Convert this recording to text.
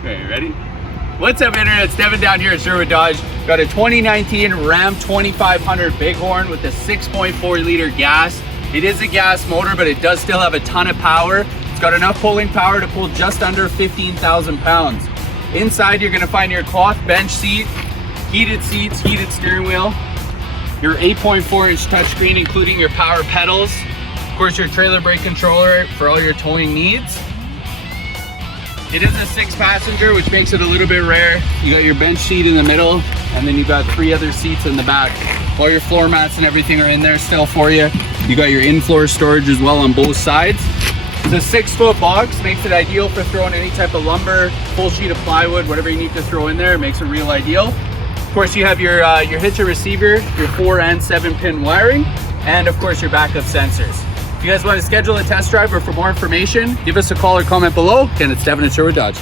Okay, ready? What's up, internet? It's Devin down here at Sherwood Dodge. Got a 2019 Ram 2500 Bighorn with a 6.4 liter gas. It is a gas motor, but it does still have a ton of power. It's got enough pulling power to pull just under 15,000 pounds. Inside, you're gonna find your cloth bench seat, heated seats, heated steering wheel, your 8.4-inch touchscreen, including your power pedals. Of course, your trailer brake controller for all your towing needs. It is a 6-passenger, which makes it a little bit rare. You got your bench seat in the middle, and then you've got 3 other seats in the back. All your floor mats and everything are in there still for you. You got your in-floor storage as well on both sides. It's a 6-foot box, makes it ideal for throwing any type of lumber, full sheet of plywood, whatever you need to throw in there. It makes it real ideal. Of course, you have your Hitch receiver, your 4 and 7-pin wiring, and of course your backup sensors. If you guys want to schedule a test drive or for more information, give us a call or comment below. Again, it's Devin at Sherwood Dodge.